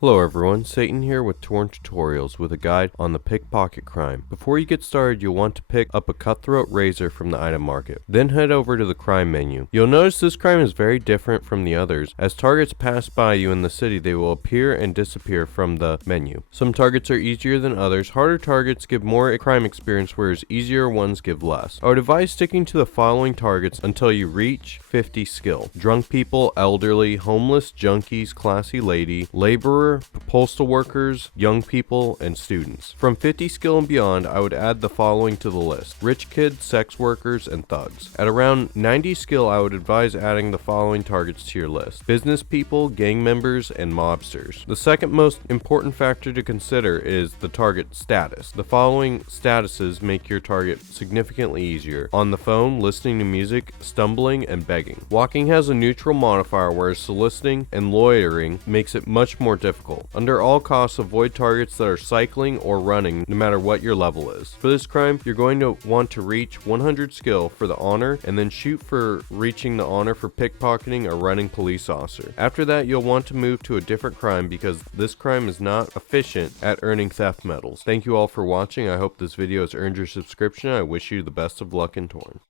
Hello everyone, Satan here with Torn Tutorials with a guide on the pickpocket crime. Before you get started, you'll want to pick up a cutthroat razor from the item market. Then head over to the crime menu. You'll notice this crime is very different from the others. As targets pass by you in the city, they will appear and disappear from the menu. Some targets are easier than others. Harder targets give more crime experience, whereas easier ones give less. I would advise sticking to the following targets until you reach 50 skill. Drunk people, elderly, homeless, junkies, classy lady, laborer, postal workers, young people, and students. From 50 skill and beyond, I would add the following to the list: rich kids, sex workers, and thugs. At around 90 skill, I would advise adding the following targets to your list: business people, gang members, and mobsters. The second most important factor to consider is the target status. The following statuses make your target significantly easier: on the phone, listening to music, stumbling, and begging. Walking has a neutral modifier, whereas soliciting and loitering makes it much more difficult. Under all costs, avoid targets that are cycling or running, no matter what your level is. For this crime, you're going to want to reach 100 skill for the honor, and then shoot for reaching the honor for pickpocketing or running police officer. After that, you'll want to move to a different crime because this crime is not efficient at earning theft medals. Thank you all for watching. I hope this video has earned your subscription. I wish you the best of luck in Torn.